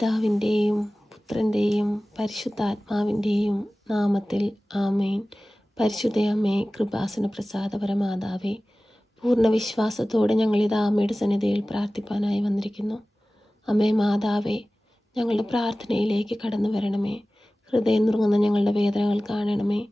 പിതാവിന്റെയും പുത്രന്റെയും പരിശുദ്ധാത്മാവിന്റെയും നാമത്തിൽ ആമേൻ. പരിശുദ്ധയമ്മേ കൃപാസന പ്രസാദപരമാതാവേ പൂർണ വിശ്വാസത്തോടെ ഞങ്ങളിത് ആമയുടെ സന്നിധിയിൽ പ്രാർത്ഥിപ്പാനായി വന്നിരിക്കുന്നു. അമ്മേ മാതാവേ ഞങ്ങളുടെ പ്രാർത്ഥനയിലേക്ക് കടന്നു വരണമേ. ഹൃദയം നുറുങ്ങുന്ന ഞങ്ങളുടെ വേദനകൾ കാണണമേ.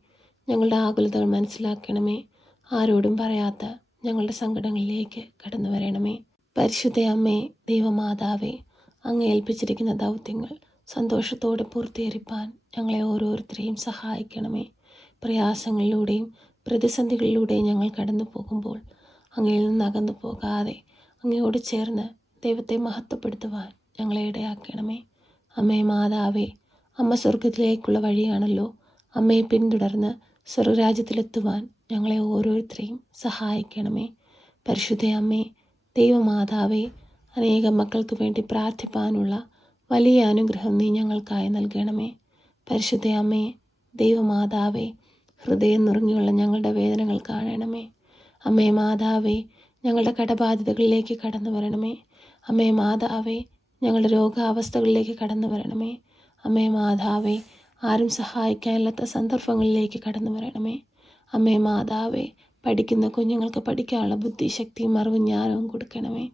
ഞങ്ങളുടെ ആകുലതകൾ മനസ്സിലാക്കണമേ. ആരോടും പറയാത്ത ഞങ്ങളുടെ സങ്കടങ്ങളിലേക്ക് കടന്നു വരണമേ. പരിശുദ്ധയമ്മേ ദൈവമാതാവേ അങ്ങ് ഏൽപ്പിച്ചിരിക്കുന്ന ദൗത്യങ്ങൾ സന്തോഷത്തോടെ പൂർത്തീകരിപ്പാൻ ഞങ്ങളെ ഓരോരുത്തരെയും സഹായിക്കണമേ. പ്രയാസങ്ങളിലൂടെയും പ്രതിസന്ധികളിലൂടെയും ഞങ്ങൾ കടന്നു പോകുമ്പോൾ അങ്ങയിൽ നിന്ന് അകന്നു പോകാതെ അങ്ങയോട് ചേർന്ന് ദൈവത്തെ മഹത്വപ്പെടുത്തുവാൻ ഞങ്ങളെ ഇടയാക്കണമേ. അമ്മേ മാതാവേ അമ്മ സ്വർഗത്തിലേക്കുള്ള വഴിയാണല്ലോ. അമ്മയെ പിന്തുടർന്ന് സ്വർഗരാജ്യത്തിലെത്തുവാൻ ഞങ്ങളെ ഓരോരുത്തരെയും സഹായിക്കണമേ. പരിശുദ്ധ അമ്മേ ദൈവമാതാവേ അനേകം മക്കൾക്ക് വേണ്ടി പ്രാർത്ഥിപ്പാനുള്ള വലിയ അനുഗ്രഹം നീ ഞങ്ങൾക്കായി നൽകണമേ. പരിശുദ്ധ അമ്മേ ദൈവമാതാവേ ഹൃദയം നുറുങ്ങിയുള്ള ഞങ്ങളുടെ വേദനകൾ കാണണമേ. അമ്മേ മാതാവേ ഞങ്ങളുടെ കടബാധ്യതകളിലേക്ക് കടന്നു വരണമേ. അമ്മേ മാതാവേ ഞങ്ങളുടെ രോഗാവസ്ഥകളിലേക്ക് കടന്നു വരണമേ. അമ്മേ മാതാവേ ആരും സഹായിക്കാനില്ലാത്ത സന്ദർഭങ്ങളിലേക്ക് കടന്നു വരണമേ. അമ്മേ മാതാവേ പഠിക്കുന്ന കുഞ്ഞുങ്ങൾക്ക് പഠിക്കാനുള്ള ബുദ്ധിശക്തിയും അറിവും ജ്ഞാനവും കൊടുക്കണമേ.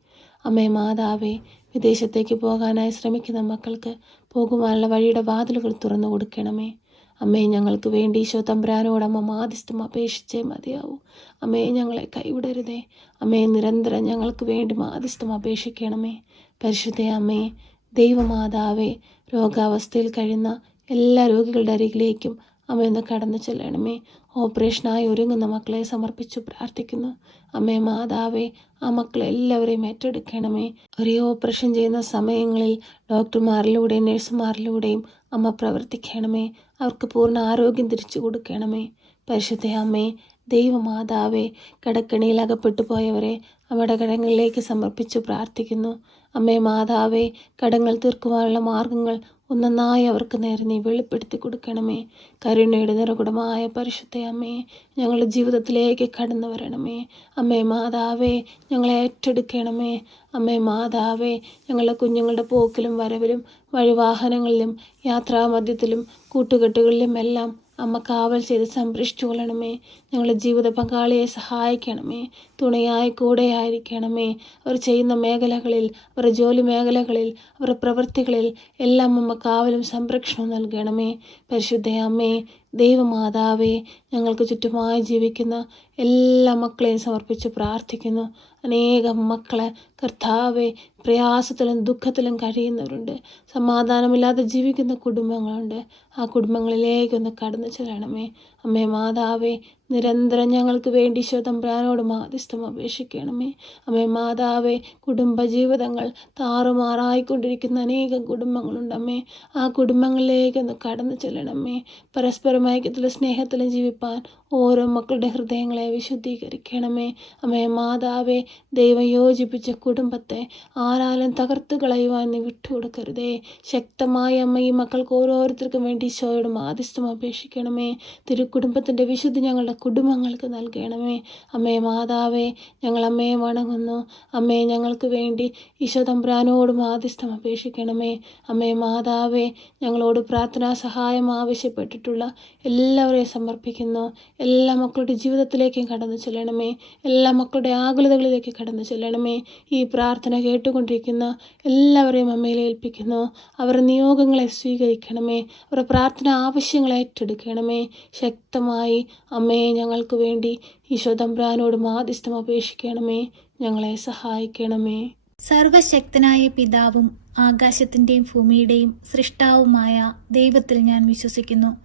അമ്മേ മാതാവേ വിദേശത്തേക്ക് പോകാനായി ശ്രമിക്കുന്ന മക്കൾക്ക് പോകുവാനുള്ള വഴിയുടെ വാതിലുകൾ തുറന്നു കൊടുക്കണമേ. അമ്മേ ഞങ്ങൾക്ക് വേണ്ടി ഈശോ തമ്പുരാനോട് അമ്മ മാധ്യസ്ഥം അപേക്ഷിച്ചേ മതിയാവൂ. അമ്മേ ഞങ്ങളെ കൈവിടരുതേ. അമ്മേ നിരന്തരം ഞങ്ങൾക്ക് വേണ്ടി മാധ്യസ്ഥം അപേക്ഷിക്കണമേ. പരിശുദ്ധ അമ്മേ ദൈവമാതാവേ രോഗാവസ്ഥയിൽ കഴിയുന്ന എല്ലാ രോഗികളുടെ അരികിലേക്കും അമ്മയൊന്ന് കടന്നു ചെല്ലണമേ. ഓപ്പറേഷനായി ഒരുങ്ങുന്ന മക്കളെ സമർപ്പിച്ചു പ്രാർത്ഥിക്കുന്നു. അമ്മേ മാതാവേ ആ മക്കളെ എല്ലാവരെയും ഏറ്റെടുക്കണമേ. ഒരേ ഓപ്പറേഷൻ ചെയ്യുന്ന സമയങ്ങളിൽ ഡോക്ടർമാരിലൂടെയും നഴ്സുമാരിലൂടെയും അമ്മ പ്രവർത്തിക്കണമേ. അവർക്ക് പൂർണ ആരോഗ്യം തിരിച്ചു കൊടുക്കണമേ. പരിശുദ്ധ അമ്മേ ദൈവമാതാവേ കടക്കണിയിൽ അകപ്പെട്ടു പോയവരെ അവരുടെ കടങ്ങളിലേക്ക് സമർപ്പിച്ചു പ്രാർത്ഥിക്കുന്നു. അമ്മേ മാതാവെ കടങ്ങൾ തീർക്കുവാനുള്ള മാർഗങ്ങൾ ഒന്നൊന്നായി അവർക്ക് നേരെ നീ വെളിപ്പെടുത്തി കൊടുക്കണമേ. കരുണയുടെ നിറകുടമായ പരിശുദ്ധ അമ്മേ ഞങ്ങളുടെ ജീവിതത്തിലേക്ക് കടന്നു വരണമേ. അമ്മേ മാതാവേ ഞങ്ങളെ ഏറ്റെടുക്കണമേ. അമ്മേ മാതാവേ ഞങ്ങളുടെ കുഞ്ഞുങ്ങളുടെ പോക്കിലും വരവിലും വഴിവാഹനങ്ങളിലും യാത്രാമധ്യത്തിലും കൂട്ടുകെട്ടുകളിലും എല്ലാം അമ്മ കാവൽ ചെയ്ത് സംരക്ഷിച്ചു കൊള്ളണമേ. ഞങ്ങളുടെ ജീവിത പങ്കാളിയെ സഹായിക്കണമേ. തുണയായി കൂടെയായിരിക്കണമേ. അവർ ചെയ്യുന്ന മേഖലകളിൽ അവരുടെ ജോലി മേഖലകളിൽ അവരുടെ പ്രവൃത്തികളിൽ എല്ലാം അമ്മ കാവലും സംരക്ഷണവും നൽകണമേ. പരിശുദ്ധ അമ്മേ ദൈവമാതാവേ ഞങ്ങൾക്ക് ചുറ്റുമായി ജീവിക്കുന്ന എല്ലാ മക്കളെയും സമർപ്പിച്ച് പ്രാർത്ഥിക്കുന്നു. അനേകം മക്കളെ കർത്താവെ പ്രയാസത്തിലും ദുഃഖത്തിലും കഴിയുന്നവരുണ്ട്. സമാധാനമില്ലാതെ ജീവിക്കുന്ന കുടുംബങ്ങളുണ്ട്. ആ കുടുംബങ്ങളിലേക്കൊന്ന് കടന്നു ചെല്ലണമേ. അമ്മേ മാതാവേ നിരന്തരം ഞങ്ങൾക്ക് വേണ്ടി ശോതമ്പ്രാനോട് മാധ്യസ്ഥം അപേക്ഷിക്കണമേ. അമ്മേ മാതാവേ കുടുംബജീവിതങ്ങൾ താറുമാറായിക്കൊണ്ടിരിക്കുന്ന അനേകം കുടുംബങ്ങളുണ്ട് അമ്മേ. ആ കുടുംബങ്ങളിലേക്കൊന്ന് കടന്നു ചെല്ലണമേ. പരസ്പരം ഐക്യത്തിലും സ്നേഹത്തിലും ജീവിപ്പാൻ ഓരോ മക്കളുടെ ഹൃദയങ്ങളെ വിശുദ്ധീകരിക്കണമേ. അമ്മേ മാതാവേ ദൈവം യോജിപ്പിച്ച കുടുംബത്തെ ആരാലും തകർത്തു കളയുവാൻ നീ വിട്ടുകൊടുക്കരുതേ. ശക്തമായ അമ്മ ഈ മക്കൾക്ക് ഓരോരുത്തർക്കും വേണ്ടി ഈശോയോട് മാധ്യസ്ഥം അപേക്ഷിക്കണമേ. തിരുക്കുടുംബത്തിന്റെ വിശുദ്ധി ഞങ്ങളുടെ കുടുംബങ്ങൾക്ക് നൽകണമേ. അമ്മേ മാതാവേ ഞങ്ങൾ അമ്മയെ വണങ്ങുന്നു. അമ്മേ ഞങ്ങൾക്ക് വേണ്ടി ഈശോ തമ്പ്രാനോട് മാധ്യസ്ഥം അപേക്ഷിക്കണമേ. അമ്മേ മാതാവേ ഞങ്ങളോട് പ്രാർത്ഥനാ സഹായം ആവശ്യപ്പെട്ടിട്ടുള്ള എല്ലാവരെയും സമർപ്പിക്കുന്നു. എല്ലാ മക്കളുടെ ജീവിതത്തിലേക്കും കടന്നു ചെല്ലണമേ. എല്ലാ മക്കളുടെ ആകുലതകളിലേക്ക് കടന്നു ചെല്ലണമേ. ഈ പ്രാർത്ഥന കേട്ടുകൊണ്ടിരിക്കുന്ന. എല്ലാവരെയും അമ്മയിൽ ഏൽപ്പിക്കുന്നു. അവരുടെ നിയോഗങ്ങളെ സ്വീകരിക്കണമേ. അവരുടെ പ്രാർത്ഥന ആവശ്യങ്ങളെ ഏറ്റെടുക്കണമേ. ശക്തമായി അമ്മയെ ഞങ്ങൾക്ക് വേണ്ടി ഈശോ തമ്പ്രാനോട് മാധ്യസ്ഥം അപേക്ഷിക്കണമേ. ഞങ്ങളെ സഹായിക്കണമേ. സർവശക്തനായ പിതാവും ആകാശത്തിന്റെയും ഭൂമിയുടെയും സൃഷ്ടാവുമായ ദൈവത്തിൽ ഞാൻ വിശ്വസിക്കുന്നു.